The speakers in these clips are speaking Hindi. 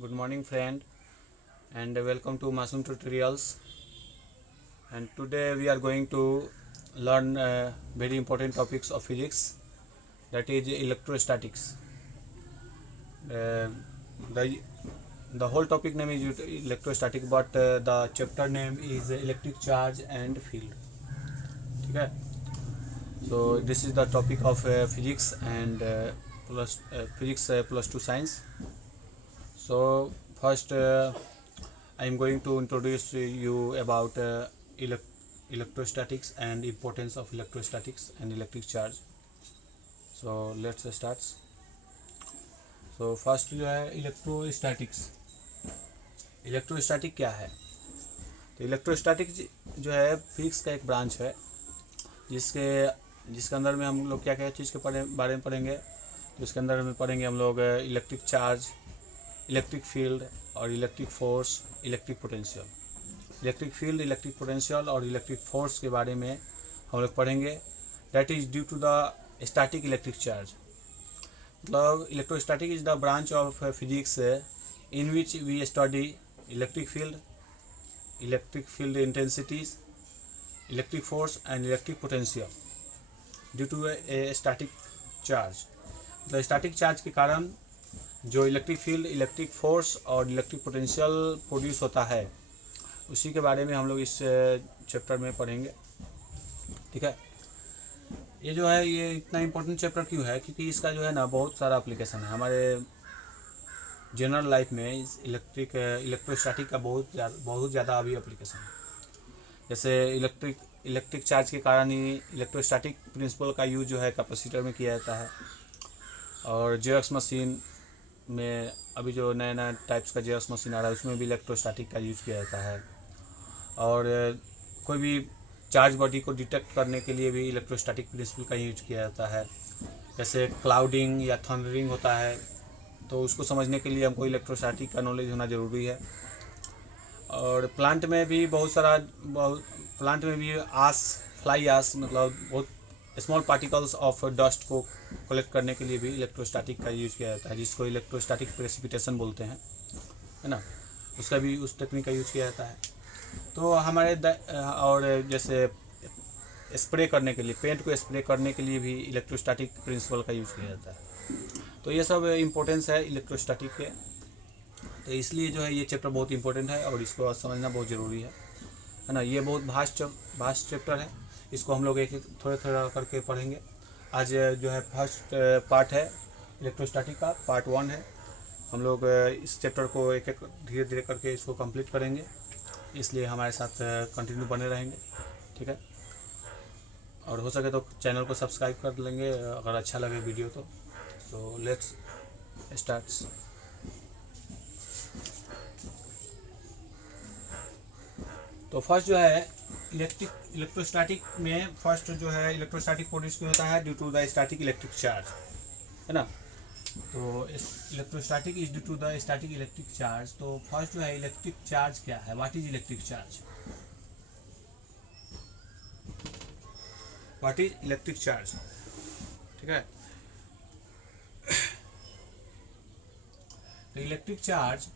Good morning friend and welcome to Masum Tutorials. And today we are going to learn very important topics of physics, that is electrostatics. The whole topic name is electrostatic, but the chapter name is electric charge and field. Okay, so this is the topic of physics and physics plus 2 science. So first I am going to introduce you about electrostatics and importance of electrostatics and electric charge. So let's start. So first जो है इलेक्ट्रोस्टैटिक्स. इलेक्ट्रोस्टैटिक क्या है? तो इलेक्ट्रोस्टैटिक जो है फिजिक्स का एक ब्रांच है जिसके अंदर में हम लोग क्या क्या चीज़ के बारे में पढ़ेंगे. तो इसके अंदर में पढ़ेंगे हम लोग इलेक्ट्रिक चार्ज, इलेक्ट्रिक फील्ड और electric force, electric potential. Electric field, electric potential और इलेक्ट्रिक फोर्स के बारे में हम लोग पढ़ेंगे. That is due to the static electric charge. मतलब electrostatic is the branch of physics in which we study electric field intensities, electric force and electric potential due to a static charge. मतलब स्टैटिक चार्ज के कारण जो इलेक्ट्रिक फील्ड, इलेक्ट्रिक फोर्स और इलेक्ट्रिक पोटेंशियल प्रोड्यूस होता है, उसी के बारे में हम लोग इस चैप्टर में पढ़ेंगे. ठीक है. ये जो है ये इतना इम्पोर्टेंट चैप्टर क्यों है? क्योंकि इसका जो है ना बहुत सारा एप्लीकेशन है हमारे जनरल लाइफ में. इस इलेक्ट्रोस्टैटिक का बहुत ज़्यादा अभी एप्लीकेशन है. जैसे इलेक्ट्रिक चार्ज के कारण ही इलेक्ट्रोस्टैटिक प्रिंसिपल का यूज जो है कैपेसिटर में किया जाता है. और जेरॉक्स मशीन में अभी जो नया नया टाइप्स का जेरॉक्स मशीन आ रहा है उसमें भी इलेक्ट्रोस्टैटिक का यूज़ किया जाता है. और कोई भी चार्ज बॉडी को डिटेक्ट करने के लिए भी इलेक्ट्रोस्टैटिक प्रिंसिपल का यूज किया जाता है. जैसे क्लाउडिंग या थंडरिंग होता है तो उसको समझने के लिए हमको इलेक्ट्रोस्टैटिक का नॉलेज होना ज़रूरी है. और प्लांट में भी प्लांट में भी फ्लाई आस मतलब बहुत स्मॉल पार्टिकल्स ऑफ डस्ट को कलेक्ट करने के लिए भी इलेक्ट्रोस्टैटिक का यूज़ किया जाता है, जिसको इलेक्ट्रोस्टैटिक प्रेसिपिटेशन बोलते हैं, है ना. उसका भी उस टेक्निक का यूज़ किया जाता है. तो हमारे और जैसे स्प्रे करने के लिए, पेंट को स्प्रे करने के लिए भी इलेक्ट्रोस्टैटिक प्रिंसिपल का यूज़ किया जाता है. तो ये सब इम्पोर्टेंस है इलेक्ट्रोस्टैटिक के. तो इसलिए जो है ये चैप्टर बहुत इंपॉर्टेंट है और इसको समझना बहुत ज़रूरी है ना. ये बहुत भास्ट चैप्टर है. इसको हम लोग एक थोड़ा थोड़ा करके पढ़ेंगे. आज जो है फर्स्ट पार्ट है इलेक्ट्रोस्टैटिक का, पार्ट 1 है. हम लोग इस चैप्टर को एक एक धीरे धीरे करके इसको कंप्लीट करेंगे, इसलिए हमारे साथ कंटिन्यू बने रहेंगे. ठीक है. और हो सके तो चैनल को सब्सक्राइब कर लेंगे अगर अच्छा लगे वीडियो तो. So let's start. तो फर्स्ट जो है इलेक्ट्रोस्टैटिक में फर्स्ट जो है इलेक्ट्रोस्टैटिक प्रोड्यूस क्यों होता है? Due to the static electric charge, है ना. तो electrostatic is due to the static electric charge. तो फर्स्ट जो है इलेक्ट्रिक चार्ज क्या है? What is electric charge? What is electric charge? ठीक है. तो electric charge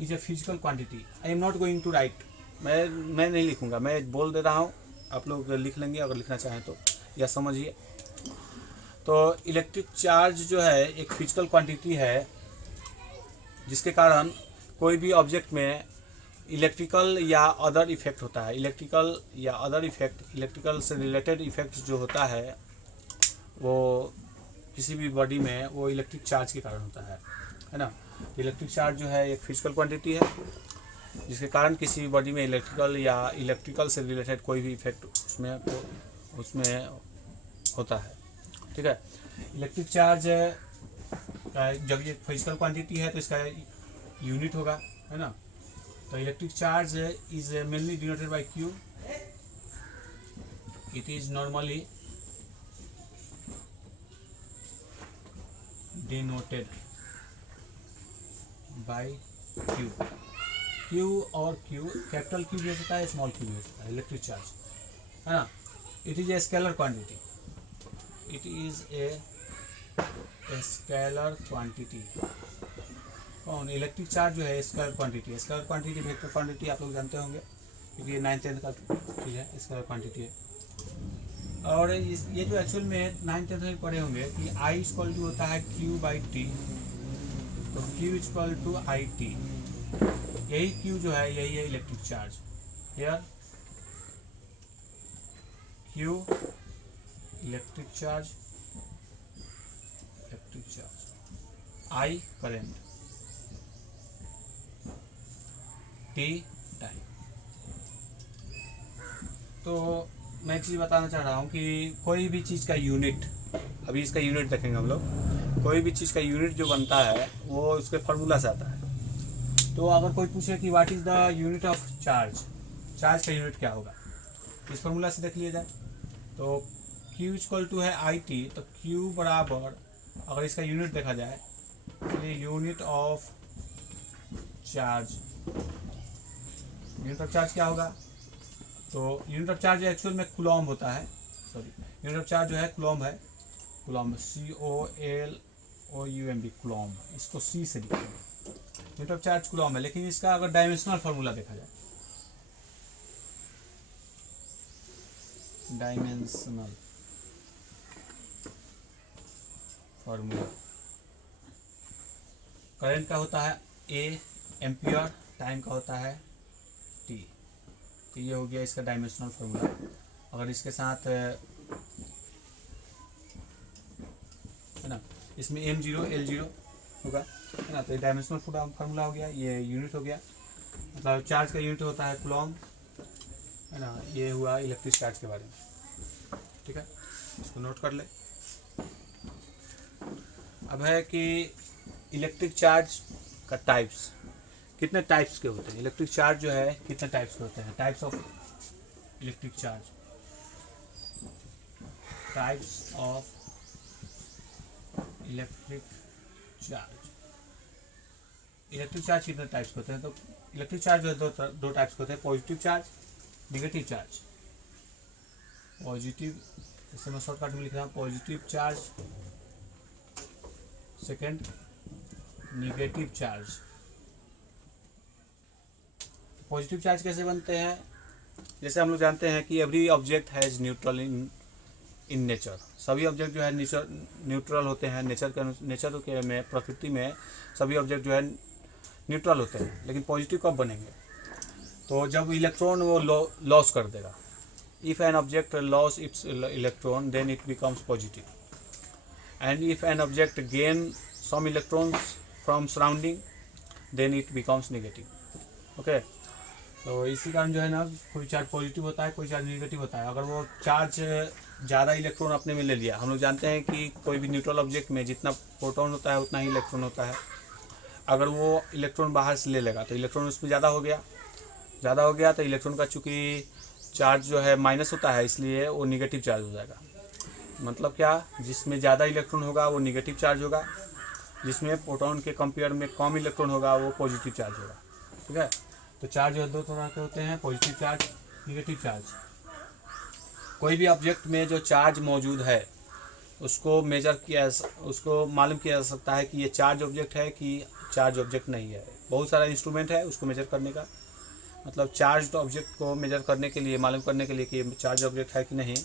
is a physical quantity. I am not going to write. मैं नहीं लिखूंगा, मैं बोल दे रहा हूँ, आप लोग लिख लेंगे अगर लिखना चाहें तो, या समझिए. तो इलेक्ट्रिक चार्ज जो है एक फिजिकल क्वांटिटी है जिसके कारण कोई भी ऑब्जेक्ट में इलेक्ट्रिकल या अदर इफेक्ट होता है. इलेक्ट्रिकल या अदर इफेक्ट, इलेक्ट्रिकल से रिलेटेड इफेक्ट जो होता है वो किसी भी बॉडी में वो इलेक्ट्रिक चार्ज के कारण होता है ना. इलेक्ट्रिक चार्ज जो है एक फिजिकल क्वांटिटी है जिसके कारण किसी भी बॉडी में इलेक्ट्रिकल या इलेक्ट्रिकल से रिलेटेड कोई भी इफेक्ट उसमें होता है. ठीक है. इलेक्ट्रिक चार्ज जब ये फिजिकल क्वांटिटी है तो इसका यूनिट होगा, है ना. तो electric charge is mainly denoted by Q. It is normally denoted by Q. Q और Q, कैपिटल Q भी हो सकता है, स्मॉल Q भी हो सकता है. इलेक्ट्रिक चार्ज, है ना. It is a scalar quantity. It is a scalar quantity. कौन इलेक्ट्रिक चार्ज जो है scalar quantity, scalar quantity vector quantity आप लोग जानते होंगे क्योंकि ये 9th-10th का चीज़ है, स्केलर क्वांटिटी है। और ये जो एक्चुअल में 9th-10th में पढ़े होंगे कि आई इक्वल टू होता है Q/T, तो Q इक्वल टू IT, यही Q जो है यही है electric charge. Here Q electric charge, I current, T time. तो मैं एक चीज़ बताना चाह रहा हूँ कि कोई भी चीज़ का यूनिट, अभी इसका यूनिट देखेंगे हम लोग, कोई भी चीज़ का यूनिट जो बनता है वो उसके फार्मूला से आता है। तो अगर कोई पूछे कि what is the unit of charge, charge का यूनिट क्या होगा, इस फार्मूला से देख लिया जाए। तो Q इक्वल टू है IT, तो Q बराबर, अगर इसका यूनिट देखा जाए तो unit of charge, unit of charge क्या होगा, तो यूनिट ऑफ चार्ज एक्चुअल में कूलॉम होता है, सॉरी यूनिट ऑफ चार्ज जो है कूलॉम है, कूलॉम COLOUMB कूलॉम, इसको C से लिखेंगे, यूनिट ऑफ चार्ज कूलॉम है। लेकिन इसका अगर डायमेंशनल फार्मूला देखा जाए, डायमेंशनल फार्मूला, करंट का होता है A एम्पियर, टाइम का होता है T, तो ये हो गया इसका डायमेंशनल फार्मूला। अगर इसके साथ है ना, इसमें M0 L0 होगा, है ना, तो ये डायमेंशनल फार्मूला हो गया, ये यूनिट हो गया, मतलब चार्ज का यूनिट होता है कूलॉम, है ना। ये हुआ इलेक्ट्रिक चार्ज के बारे में, ठीक है, इसको नोट कर ले। अब है कि इलेक्ट्रिक चार्ज का टाइप्स, कितने टाइप्स के होते हैं इलेक्ट्रिक चार्ज जो है, कितने टाइप्स के होते हैं, types of electric charge, types of electric charge. Electric charge कितने टाइप्स के होते हैं, तो इलेक्ट्रिक चार्ज जो है दो टाइप्स के होते हैं, positive charge, negative charge. Positive, इसे मैं शॉर्टकट में लिख रहा हूँ, positive charge, second negative charge. Positive charge कैसे बनते हैं, जैसे हम लोग जानते हैं कि every object has neutral in nature, सभी ऑब्जेक्ट जो है न्यूट्रल होते हैं, नेचर के में, प्रकृति में सभी ऑब्जेक्ट जो है न्यूट्रल होते हैं। लेकिन पॉजिटिव कब बनेंगे, तो जब इलेक्ट्रॉन वो लॉस कर देगा। If an object loss its electron then it becomes positive, and if an object gain some electrons from surrounding then it becomes negative. Okay, तो इसी कारण जो है ना, कोई चार्ज पॉजिटिव होता है, कोई चार्ज नेगेटिव होता है। अगर वो चार्ज ज़्यादा इलेक्ट्रॉन अपने में ले लिया, हम लोग जानते हैं कि कोई भी न्यूट्रल ऑब्जेक्ट में जितना प्रोटॉन होता है उतना ही इलेक्ट्रॉन होता है। अगर वो इलेक्ट्रॉन बाहर से ले लेगा तो इलेक्ट्रॉन उसमें ज़्यादा हो गया तो इलेक्ट्रॉन का चूँकि चार्ज जो है माइनस होता है, इसलिए वो निगेटिव चार्ज हो जाएगा। मतलब क्या, जिसमें ज़्यादा इलेक्ट्रॉन होगा वो निगेटिव चार्ज होगा, जिसमें प्रोटॉन के कंपेयर में कम इलेक्ट्रॉन होगा वो पॉजिटिव चार्ज होगा। ठीक है, तो चार्ज दो तरह के होते हैं, पॉजिटिव चार्ज, निगेटिव चार्ज। कोई भी ऑब्जेक्ट में जो चार्ज मौजूद है उसको उसको मालूम किया जा सकता है कि ये चार्ज ऑब्जेक्ट है कि चार्ज ऑब्जेक्ट नहीं है। बहुत सारा इंस्ट्रूमेंट है उसको मेजर करने का, मतलब चार्ज ऑब्जेक्ट को मेजर करने के लिए, मालूम करने के लिए कि चार्ज ऑब्जेक्ट है कि नहीं,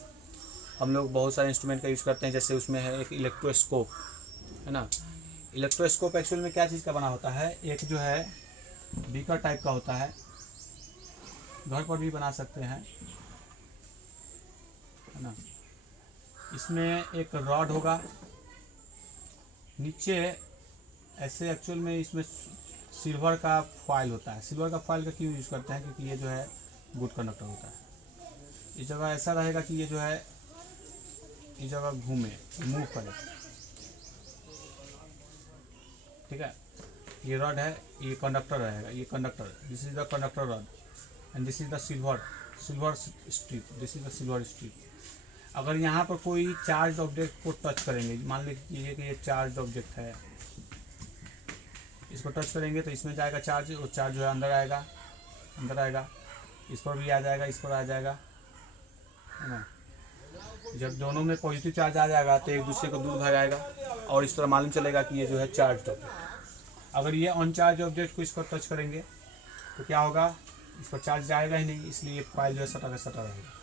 हम लोग बहुत सारे इंस्ट्रूमेंट का यूज़ करते हैं। जैसे उसमें है एक इलेक्ट्रोस्कोप, है ना। इलेक्ट्रोस्कोप एक्चुअल में क्या चीज़ का बना होता है, एक जो है बीकर टाइप का होता है, घर पर भी बना सकते हैं, है ना। इसमें एक रॉड होगा नीचे ऐसे, एक्चुअल में इसमें सिल्वर का फॉइल होता है। सिल्वर का फॉइल का क्यों यूज़ करते हैं, क्योंकि ये जो है गुड कंडक्टर होता है। इस जगह ऐसा रहेगा कि ये जो है इस जगह घूमे, मूव करे, ठीक है। ये रॉड है, ये कंडक्टर रहेगा, ये conductor, this is the conductor rod and this is the silver strip, this is the silver strip. अगर यहाँ पर कोई चार्ज ऑब्जेक्ट को टच करेंगे, मान लीजिए कि ये चार्ज ऑब्जेक्ट है, इसको टच करेंगे तो इसमें जाएगा चार्ज, और चार्ज जो है अंदर आएगा, इस पर भी आ जाएगा, इस पर आ जाएगा, है ना। जब दोनों में पॉजिटिव चार्ज आ जाएगा तो एक दूसरे को दूर भगाएगा और इस तरह मालूम चलेगा कि ये जो है चार्ज ऑब्जेक्ट। अगर ये अनचार्ज ऑब्जेक्ट को इस पर टच करेंगे तो क्या होगा, इस पर चार्ज जाएगा ही नहीं, इसलिए ये कॉइल जो है सटा रहेगा।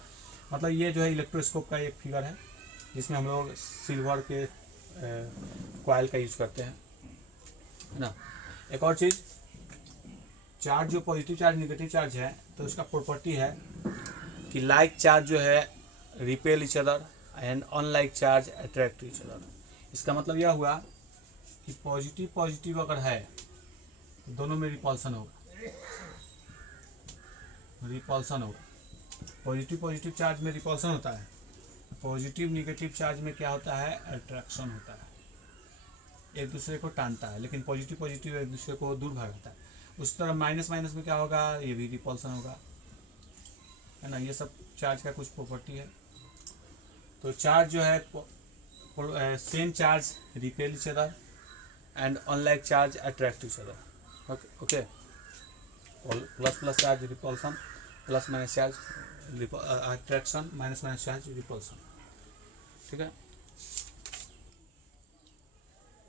मतलब ये जो है इलेक्ट्रोस्कोप का एक फिगर है जिसमें हम लोग सिल्वर के कॉइल का यूज़ करते हैं, है ना। एक और चीज़, चार्ज जो पॉजिटिव चार्ज नेगेटिव चार्ज है तो उसका प्रॉपर्टी है कि लाइक चार्ज जो है repel each other and unlike charge attract each other. इसका मतलब यह हुआ कि पॉजिटिव पॉजिटिव अगर है तो दोनों में रिपल्सन होगा, पॉजिटिव पॉजिटिव चार्ज में रिपल्सन होता है, पॉजिटिव निगेटिव चार्ज में क्या होता है, अट्रैक्शन होता है, एक दूसरे को टानता है, लेकिन पॉजिटिव पॉजिटिव एक दूसरे को दूर भागता है। उस तरह माइनस माइनस में क्या होगा, ये भी रिपल्सन होगा, है ना। ये सब चार्ज का कुछ प्रॉपर्टी है। तो चार्ज जो है same charge repel each other and unlike charge attract each other. Okay, plus plus charge repulsion, plus minus charge attraction, minus minus charge repulsion, ठीक है।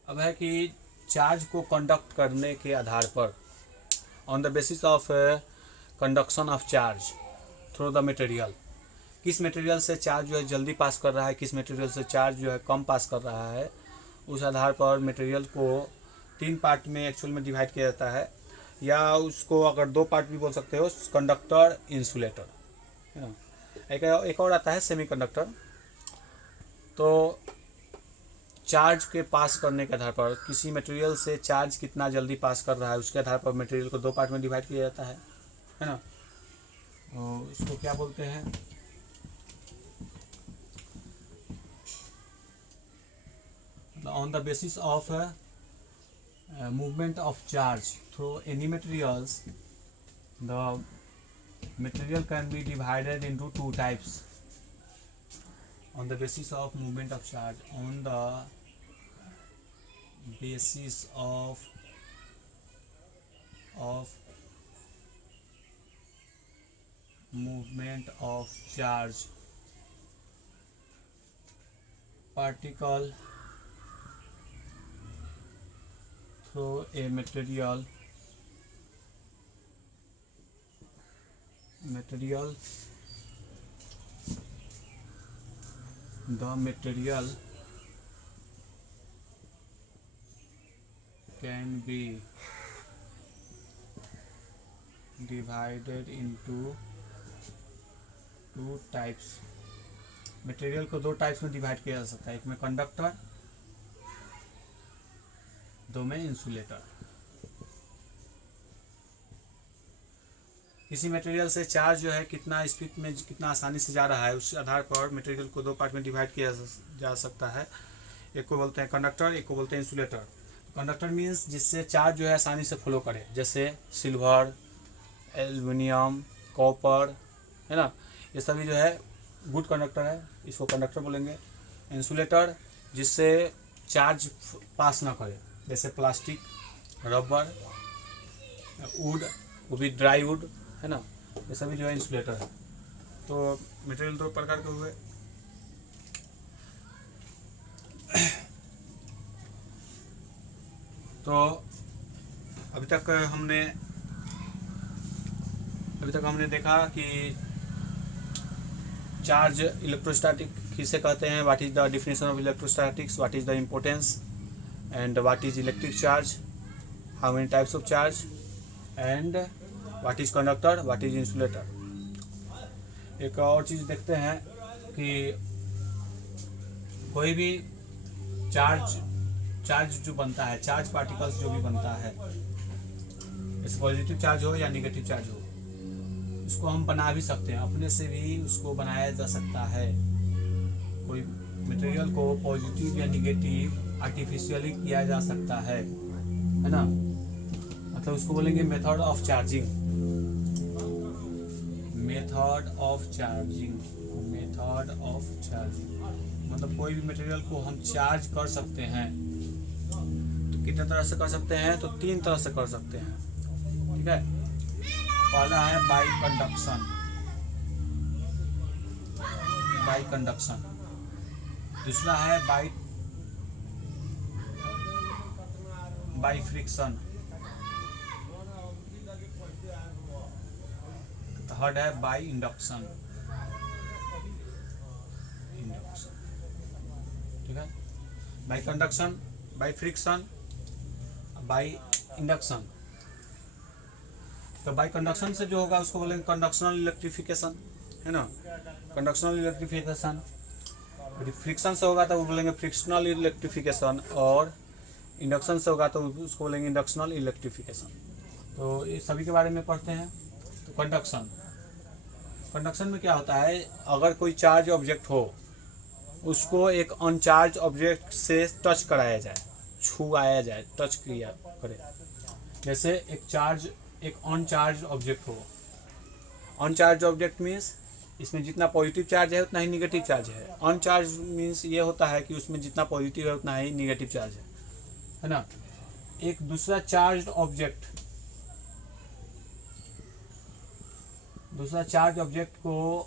अब है कि चार्ज को कंडक्ट करने के आधार पर, on the basis of conduction of charge through the material, किस मटेरियल से चार्ज जो है जल्दी पास कर रहा है, किस मटेरियल से चार्ज जो है कम पास कर रहा है, उस आधार पर मटेरियल को 3 पार्ट में एक्चुअल में डिवाइड किया जाता है, या उसको अगर 2 पार्ट भी बोल सकते हो, कंडक्टर इंसुलेटर, है ना। एक और आता है सेमीकंडक्टर। तो चार्ज के पास करने के आधार पर, किसी मटेरियल से चार्ज कितना जल्दी पास कर रहा है उसके आधार पर मटेरियल को 2 पार्ट में डिवाइड किया जाता है ना। तो इसको क्या बोलते हैं, on the basis of movement of charge through any materials, the material can be divided into 2 types. On the basis of movement of charge, on the basis of movement of charge, particle through a material the material can be divided into 2 types. Material को 2 टाइप्स में डिवाइड किया जा सकता है, एक में कंडक्टर, 2 में इंसुलेटर। किसी मटेरियल से चार्ज जो है कितना स्पीड में, कितना आसानी से जा रहा है, उस आधार पर मटेरियल को 2 पार्ट में डिवाइड किया जा सकता है। एक को बोलते हैं कंडक्टर, एक को बोलते हैं इंसुलेटर। कंडक्टर मीन्स जिससे चार्ज जो है आसानी से फ्लो करे, जैसे सिल्वर, एल्युमिनियम, कॉपर, है ना। ये सभी जो है गुड कंडक्टर है, इसको कंडक्टर बोलेंगे। इंसुलेटर जिससे चार्ज पास ना करे, जैसे प्लास्टिक, रबर, वुड, वो भी ड्राई वुड, है ना, ये सभी जो है इंसुलेटर है। तो मटेरियल 2 प्रकार के हुए। तो अभी तक हमने देखा कि चार्ज इलेक्ट्रोस्टैटिक किसे कहते हैं, what is the definition of electrostatics, what is the importance and what is electric charge, how many types of charge and what is conductor, what is insulator. एक और चीज़ देखते हैं कि कोई भी चार्ज जो बनता है, चार्ज पार्टिकल्स जो भी बनता है, जैसे पॉजिटिव चार्ज हो या निगेटिव चार्ज हो, उसको हम बना भी सकते हैं, अपने से भी उसको बनाया जा सकता है। कोई मटेरियल को पॉजिटिव या निगेटिव आर्टिफिशियली किया जा सकता है ना। मतलब उसको बोलेंगे मेथड ऑफ चार्जिंग, मतलब कोई भी मटेरियल को हम चार्ज कर सकते हैं। तो कितने तरह से कर सकते हैं, तो 3 तरह से कर सकते हैं, ठीक है। पहला है बाई कंडक्शन, दूसरा है बाई फ्रिक्शन, थर्ड है बाय इंडक्शन, ठीक है, bye conduction, by friction, by induction. तो बाय कंडक्शन से जो होगा उसको बोलेंगे कंडक्शनल इलेक्ट्रिफिकेशन, है ना, कंडक्शनल इलेक्ट्रिफिकेशन। फ्रिक्शन से होगा तो वो बोलेंगे फ्रिक्शनल इलेक्ट्रिफिकेशन, और इंडक्शन से होगा तो उसको बोलेंगे इंडक्शनल इलेक्ट्रिफिकेशन। तो ये सभी के बारे में पढ़ते हैं। तो कंडक्शन, कंडक्शन में क्या होता है, अगर कोई चार्ज ऑब्जेक्ट हो उसको एक अनचार्ज ऑब्जेक्ट से टच कराया जाए, छुआया जाए, टच किया करे। जैसे एक अनचार्ज ऑब्जेक्ट हो, अनचार्ज ऑब्जेक्ट मीन्स इसमें जितना पॉजिटिव चार्ज है उतना ही निगेटिव चार्ज है। अनचार्ज मीन्स ये होता है कि उसमें जितना पॉजिटिव है उतना ही निगेटिव चार्ज है ना। एक दूसरा चार्ज ऑब्जेक्ट, दूसरा चार्ज ऑब्जेक्ट को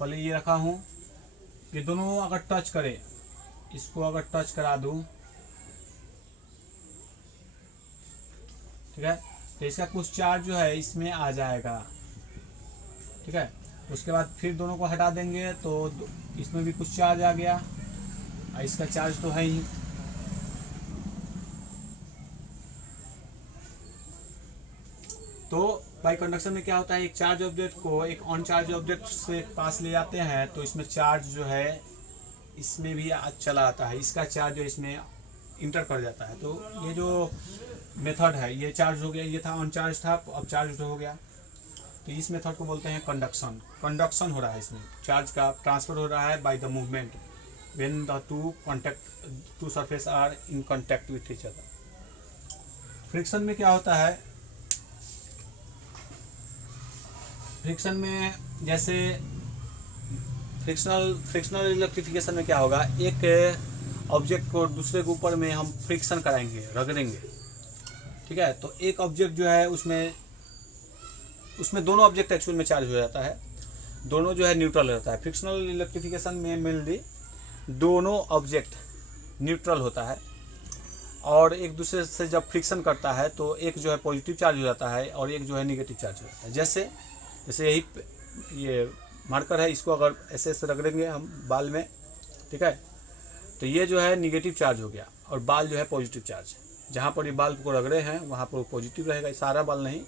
पहले ये रखा हूँ, ये दोनों अगर टच करे, इसको अगर टच करा दूं, ठीक है, तो इसका कुछ चार्ज जो है इसमें आ जाएगा, ठीक है। उसके बाद फिर दोनों को हटा देंगे तो इसमें भी कुछ चार्ज आ गया, और इसका चार्ज तो है ही। तो बाई कंडक्शन में क्या होता है, एक चार्ज ऑब्जेक्ट को एक अनचार्ज ऑब्जेक्ट से पास ले जाते हैं तो इसमें चार्ज जो है इसमें भी चला आता है, इसका चार्ज जो इसमें इंटर कर जाता है। तो ये जो मेथड है, ये चार्ज हो गया, ये था अनचार्ज था, अब चार्ज हो गया, तो इस मेथड को बोलते हैं कंडक्शन। कंडक्शन हो रहा है, इसमें चार्ज का ट्रांसफर हो रहा है by the movement when the two surface are in contact with each other. Friction में क्या होता है, फ्रिक्शन में जैसे फ्रिक्शनल इलेक्ट्रिफिकेशन में क्या होगा, एक ऑब्जेक्ट को दूसरे के ऊपर में हम फ्रिक्शन कराएंगे, रगड़ेंगे, ठीक है। तो एक ऑब्जेक्ट जो है उसमें दोनों ऑब्जेक्ट एक्चुअल में चार्ज हो जाता है, दोनों जो है न्यूट्रल रहता है। फ्रिक्शनल इलेक्ट्रिफिकेशन में मेनली दोनों ऑब्जेक्ट न्यूट्रल होता है, और एक दूसरे से जब फ्रिक्शन करता है तो एक जो है पॉजिटिव चार्ज हो जाता है और एक जो है निगेटिव चार्ज हो जाता है। जैसे यही ये मार्कर है, इसको अगर ऐसे रगड़ेंगे हम बाल में, ठीक है, तो ये जो है निगेटिव चार्ज हो गया और बाल जो है पॉजिटिव चार्ज। जहाँ पर ये बाल को रगड़े हैं वहाँ पर पॉजिटिव रहेगा, सारा बाल नहीं,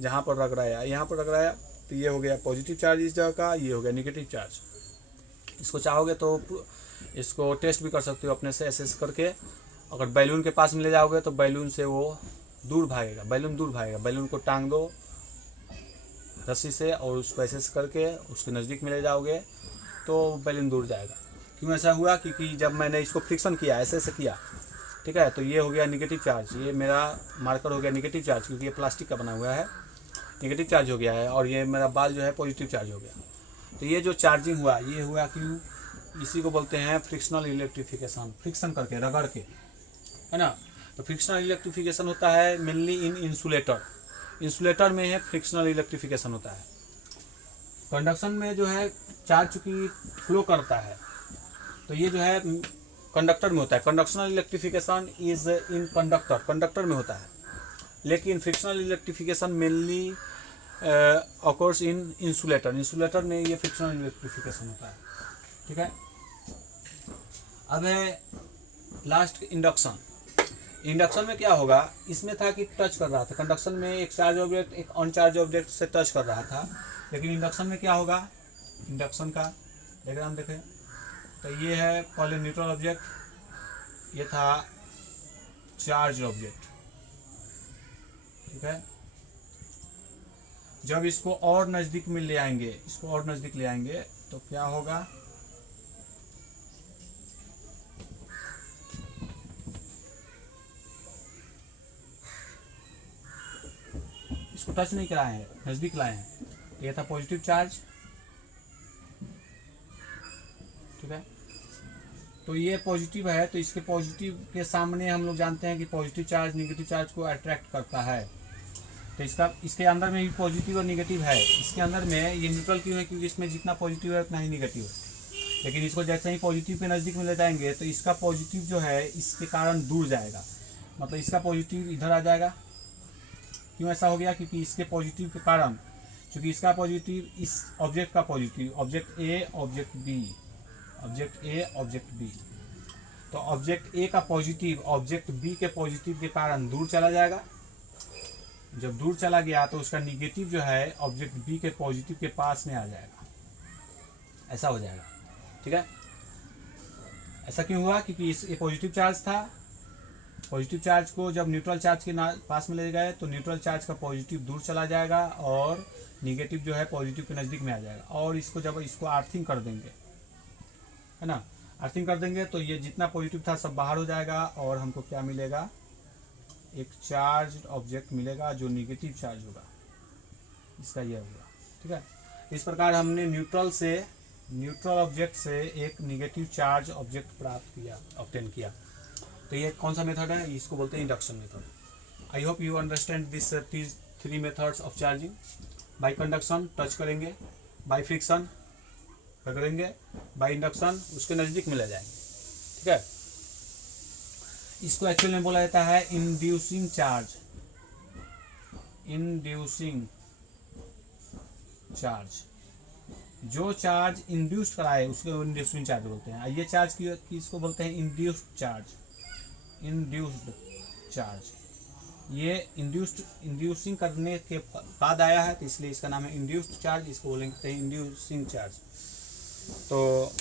जहाँ पर रगड़ाया, यहाँ पर रगड़ाया तो ये हो गया पॉजिटिव चार्ज इस जगह का, ये हो गया निगेटिव चार्ज। इसको चाहोगे तो इसको टेस्ट भी कर सकते हो अपने से ऐसे करके। अगर बैलून के पास में ले जाओगे तो बैलून से वो दूर भागेगा, बैलून दूर भागेगा। बैलून को टांग दो रस्सी से और उसको ऐसे करके उसके नज़दीक में ले जाओगे तो बैलून दूर जाएगा। क्यों ऐसा हुआ, क्योंकि जब मैंने इसको फ्रिक्शन किया, ऐसे किया, ठीक है, तो ये हो गया निगेटिव चार्ज, ये मेरा मार्कर हो गया निगेटिव चार्ज, क्योंकि ये प्लास्टिक का बना हुआ है, निगेटिव चार्ज हो गया है, और ये मेरा बाल जो है पॉजिटिव चार्ज हो गया। तो ये जो चार्जिंग हुआ, ये हुआ क्यों, इसी को बोलते हैं फ्रिक्शनल इलेक्ट्रिफिकेशन, फ्रिक्शन करके, रगड़ के, है ना। तो फ्रिक्शनल इलेक्ट्रिफिकेशन होता है मेनली इन इंसुलेटर, इंसुलेटर में है फ्रिक्शनल इलेक्ट्रिफिकेशन होता है। कंडक्शन में जो है चार्ज चूँकि फ्लो करता है तो ये जो है कंडक्टर में होता है। Conductional electrification is in conductor, conductor में होता है, लेकिन frictional electrification mainly occurs in insulator, insulator में ये फ्रिक्शनल इलेक्ट्रिफिकेशन होता है, ठीक है। अब है लास्ट इंडक्शन। इंडक्शन में क्या होगा, इसमें था कि टच कर रहा था, कंडक्शन में एक चार्ज ऑब्जेक्ट एक अनचार्ज ऑब्जेक्ट से टच कर रहा था, लेकिन इंडक्शन में क्या होगा, इंडक्शन का डायग्राम देखें तो ये है पहले न्यूट्रल ऑब्जेक्ट, ये था चार्ज ऑब्जेक्ट, ठीक है। जब इसको और नज़दीक में ले आएंगे, इसको और नज़दीक ले आएंगे तो क्या होगा, इसको टच नहीं कराए हैं, नज़दीक लाए हैं, ये था पॉजिटिव चार्ज, ठीक है। तो ये पॉजिटिव है, तो इसके पॉजिटिव के सामने हम लोग जानते हैं कि पॉजिटिव चार्ज निगेटिव चार्ज को अट्रैक्ट करता है। तो इसके अंदर में भी पॉजिटिव और निगेटिव है, इसके अंदर में ये न्यूट्रल क्यों है, क्योंकि इसमें जितना पॉजिटिव है उतना ही निगेटिव है। लेकिन इसको जैसे ही पॉजिटिव के नज़दीक में ले जाएंगे तो इसका पॉजिटिव जो है इसके कारण दूर जाएगा, मतलब इसका पॉजिटिव इधर आ जाएगा। क्यों ऐसा हो गया, क्योंकि इसके पॉजिटिव के कारण क्योंकि इसका पॉजिटिव इस ऑब्जेक्ट का positive, object A object B, object A object B, तो ऑब्जेक्ट ए का पॉजिटिव ऑब्जेक्ट बी के पॉजिटिव के कारण दूर चला जाएगा। जब दूर चला गया तो उसका निगेटिव जो है ऑब्जेक्ट बी के पॉजिटिव के पास में आ जाएगा, ऐसा हो जाएगा। ठीक है, ऐसा क्यों हुआ? क्योंकि ये पॉजिटिव चार्ज था, पॉजिटिव चार्ज को जब न्यूट्रल चार्ज के पास में ले गए तो न्यूट्रल चार्ज का पॉजिटिव दूर चला जाएगा और निगेटिव जो है पॉजिटिव के नज़दीक में आ जाएगा। और इसको जब इसको अर्थिंग कर देंगे, है ना, अर्थिंग कर देंगे तो ये जितना पॉजिटिव था सब बाहर हो जाएगा और हमको क्या मिलेगा? एक चार्ज ऑब्जेक्ट मिलेगा जो निगेटिव चार्ज होगा, इसका ये होगा। ठीक है, इस प्रकार हमने न्यूट्रल ऑब्जेक्ट से एक निगेटिव चार्ज ऑब्जेक्ट प्राप्त किया, ऑब्टेन किया। तो ये कौन सा मेथड है? इसको बोलते हैं induction method. I hope you understand this 3 methods of charging. Bye conduction touch करेंगे, बाय फ्रिक्शन पकड़ेंगे, बाय इंडक्शन उसके नज़दीक में ले जाएंगे। ठीक है, इसको एक्चुअल में बोला जाता है इंड्यूसिंग चार्ज। इंड्यूसिंग चार्ज, जो चार्ज इंड्यूस्ड कराए उसको इंड्यूसिंग चार्ज बोलते हैं। ये चार्ज की इसको बोलते हैं इंड्यूस्ड चार्ज। इंड्यूस्ड चार्ज, ये इंड्यूसिंग करने के बाद आया है तो इसलिए इसका नाम है इंड्यूस्ड चार्ज, इसको बोलेंगे इंड्यूसिंग चार्ज। तो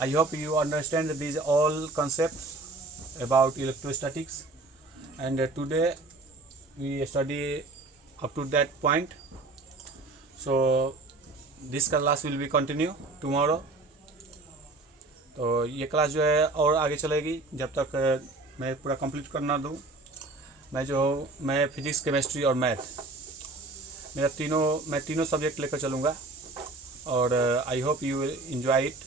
I hope you understand this all concepts about electrostatics, and today we study up to that point. So this class will be continue tomorrow. तो ये क्लास जो है और आगे चलेगी जब तक मैं पूरा कंप्लीट करना दूँ। मैं फिजिक्स, केमिस्ट्री और मैथ, मैं तीनों सब्जेक्ट लेकर चलूँगा और I hope you will enjoy it.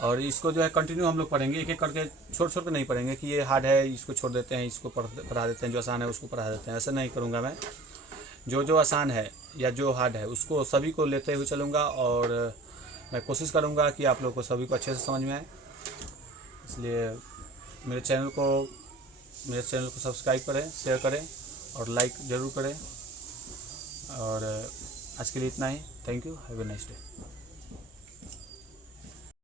और इसको जो है कंटिन्यू हम लोग पढ़ेंगे, एक एक करके छोड़ कर नहीं पढ़ेंगे कि ये हार्ड है इसको छोड़ देते हैं, इसको पढ़ा देते हैं, जो आसान है उसको पढ़ा देते हैं। ऐसा नहीं करूँगा मैं, जो आसान है या जो हार्ड है उसको सभी को लेते हुए चलूँगा और मैं कोशिश करूँगा कि आप लोग को सभी को अच्छे से समझ में आए। इसलिए मेरे चैनल को सब्सक्राइब करें, शेयर करें और लाइक ज़रूर करें। और आज के लिए इतना ही। Thank you, have a nice day.